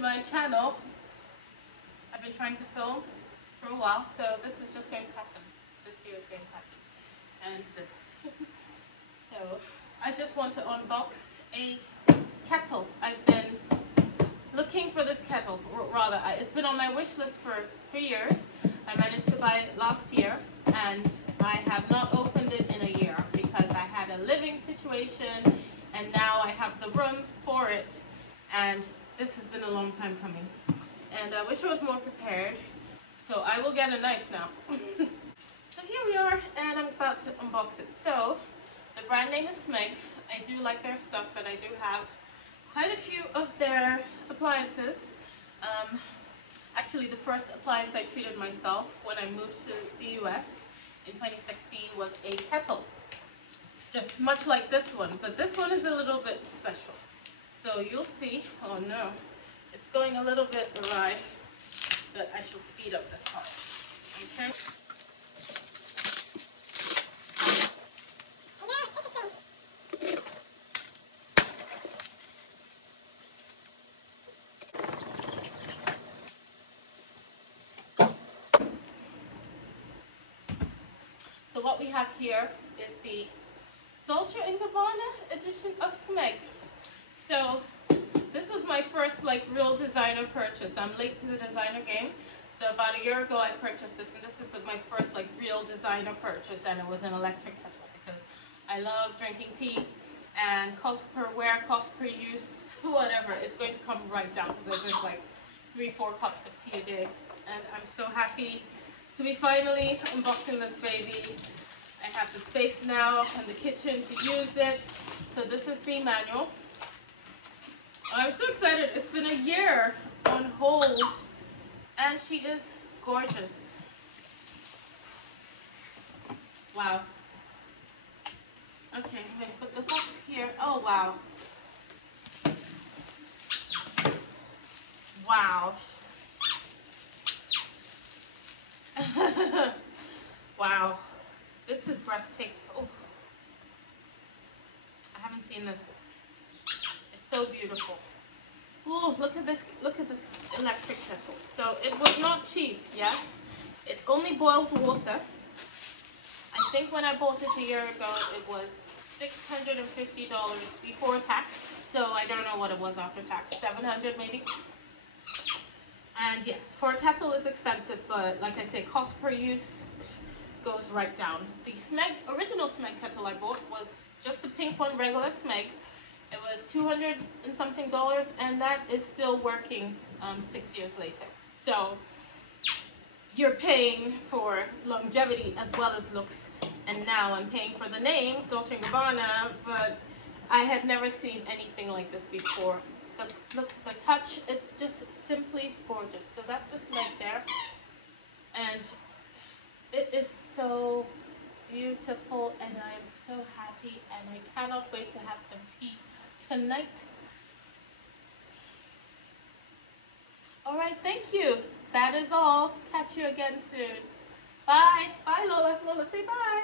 my channel. I've been trying to film for a while, so this is just going to happen. This here is going to happen. And this. So I just want to unbox a kettle. I've been looking for this kettle, rather. It's been on my wish list for 3 years. I managed to buy it last year, and I have not opened it in a year because I had a living situation, and now I have the room for it, and this has been a long time coming. And I wish I was more prepared, so I will get a knife now. So here we are, and I'm about to unbox it. So the brand name is Smeg. I do like their stuff, and I do have quite a few of their appliances. Actually, the first appliance I treated myself when I moved to the US in 2016 was a kettle. Just much like this one, but this one is a little bit special. So you'll see, oh no, it's going a little bit awry, but I shall speed up this part, okay? So what we have here is the Dolce and Gabbana edition of Smeg. So this was my first real designer purchase. I'm late to the designer game. So about a year ago I purchased this, and this is my first real designer purchase, and it was an electric kettle because I love drinking tea, and cost per wear, cost per use, whatever, it's going to come right down because I drink 3-4 cups of tea a day. And I'm so happy to be finally unboxing this baby. I have the space now in the kitchen to use it. So this is the manual. I'm so excited. It's been a year on hold, and she is gorgeous. Wow. Okay, let's put the box here. Oh, wow. Wow. Wow. This is breathtaking. Oh. I haven't seen this. It's so beautiful. Oh, look at this electric kettle. So it was not cheap, yes. It only boils water. I think when I bought it a year ago, it was $650 before tax. So I don't know what it was after tax. $700 maybe. And yes, for a kettle it's expensive, but like I say, cost per use goes right down. The original Smeg kettle I bought was just the pink one, regular Smeg. It was $200 and something, and that is still working 6 years later. So you're paying for longevity as well as looks, and now I'm paying for the name, Dolce & Gabbana, but I had never seen anything like this before. The touch, it's just simply gorgeous. So that's the Smeg there, and it is so beautiful, and I am so happy, and I cannot wait to have some tea tonight. All right, thank you. That is all. Catch you again soon. Bye. Bye, Lola. Lola, say bye.